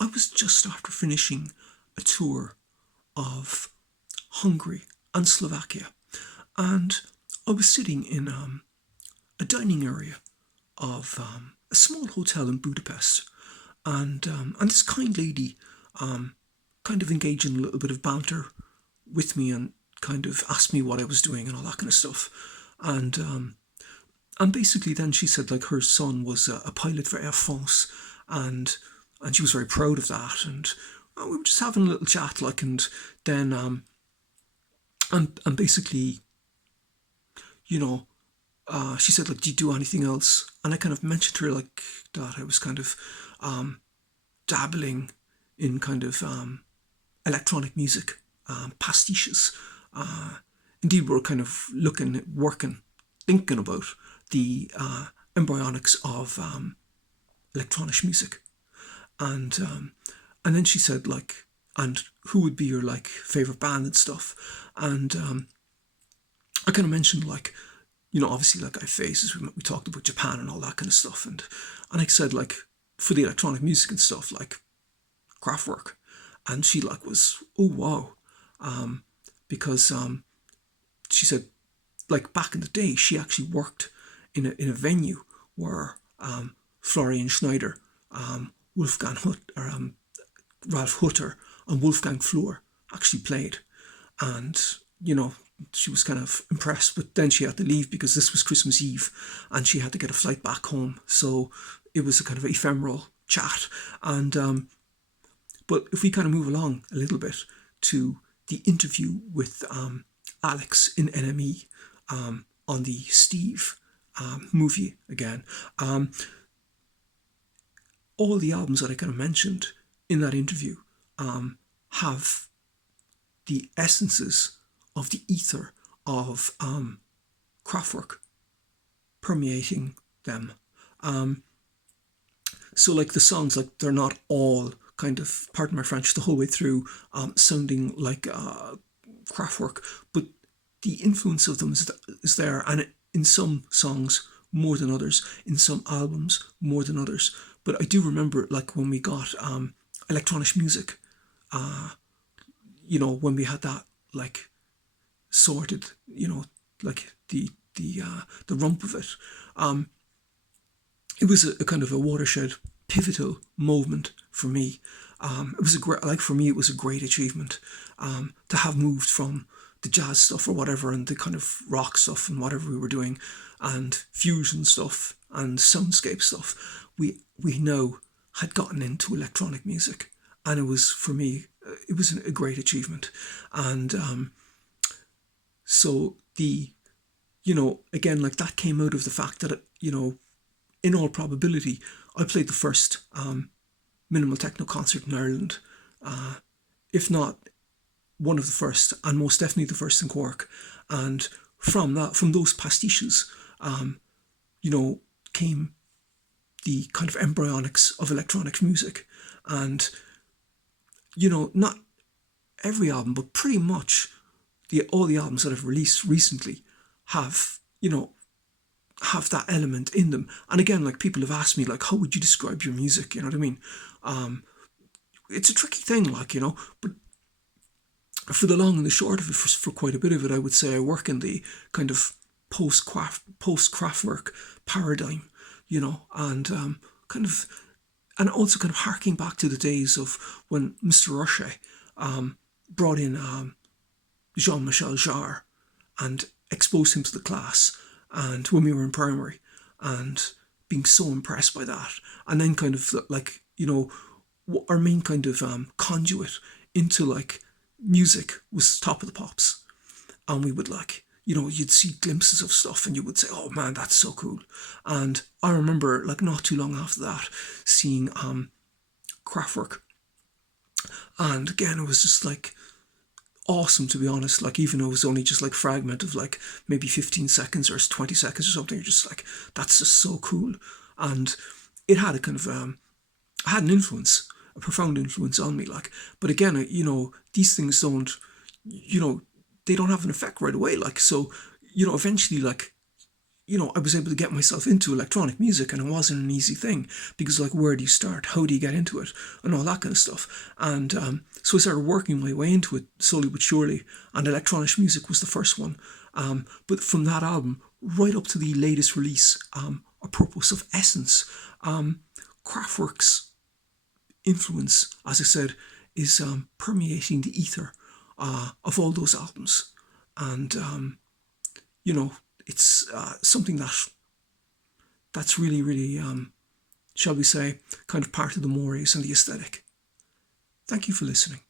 I was just after finishing a tour of Hungary and Slovakia, and I was sitting in a dining area of a small hotel in Budapest, and this kind lady kind of engaged in a little bit of banter with me and kind of asked me what I was doing and all that kind of stuff, and basically then she said like her son was a pilot for Air France, and and she was very proud of that, and we were just having a little chat like, and then and basically, you know, she said like, do you do anything else? And I kind of mentioned to her like that I was kind of um, dabbling in kind of electronic music, pastiches. Uh, Indeed, we're kind of looking at working, thinking about the embryonics of electronic music, and and then she said like, and who would be your like favorite band and stuff, and I kind of mentioned like, obviously like I have phases. We talked about Japan and all that kind of stuff, and I said like for the electronic music and stuff like Kraftwerk, and she like was, oh wow, because she said like back in the day she actually worked in a venue where Florian Schneider, Wolfgang Hut, or Ralph Hutter, and Wolfgang Flür actually played, and you know she was kind of impressed, but then she had to leave because this was Christmas Eve, and she had to get a flight back home. So it was a kind of ephemeral chat, and but if we kind of move along a little bit to the interview with Alex in NME on the Steve movie again, all the albums that I kind of mentioned in that interview have the essences of the ether of Kraftwerk permeating them. Um, so like the songs, like they're not all kind of, pardon my French, the whole way through sounding like Kraftwerk, but the influence of them is there, and in some songs more than others, in some albums more than others. But I do remember like when we got electronic music, when we had that like sorted, like the rump of it. It was a kind of a watershed, pivotal moment for me. It was a great, like for me, it was a great achievement to have moved from the jazz stuff or whatever and the kind of rock stuff and whatever we were doing, and fusion stuff and soundscape stuff. We now had gotten into electronic music, and it was for me, it was a great achievement, and so again, like that came out of the fact that in all probability, I played the first minimal techno concert in Ireland, if not one of the first, and most definitely the first in Cork. And from those pastiches, you know, came the kind of embryonics of electronic music. And, not every album, but pretty much all the albums that I've released recently have, have that element in them. And again, like people have asked me, like, how would you describe your music? You know what I mean? It's a tricky thing, like, but for the long and the short of it, for quite a bit of it, I would say I work in the kind of post Kraftwerk paradigm, and kind of, and also kind of harking back to the days of when Mr. Roche brought in Jean Michel Jarre and exposed him to the class, and when we were in primary, and being so impressed by that, and then kind of like, our main kind of conduit into like music was Top of the Pops, and we would like, you'd see glimpses of stuff and you would say, oh man, that's so cool. And I remember like not too long after that seeing Kraftwerk, and again it was just like awesome, to be honest. Like even though it was only just like fragment of like maybe 15 seconds or 20 seconds or something, you're just like, that's just so cool. And it had a kind of had an influence, a profound influence on me, like. But again, these things don't, they don't have an effect right away, like. So eventually, like, I was able to get myself into electronic music, and it wasn't an easy thing because, like, where do you start? How do you get into it? And all that kind of stuff. And so I started working my way into it slowly but surely, and electronic music was the first one. But from that album right up to the latest release, A Purpose of Essence, Kraftwerk's influence, as I said, is permeating the ether of all those albums. And, it's something that's really, really, shall we say, kind of part of the mores and the aesthetic. Thank you for listening.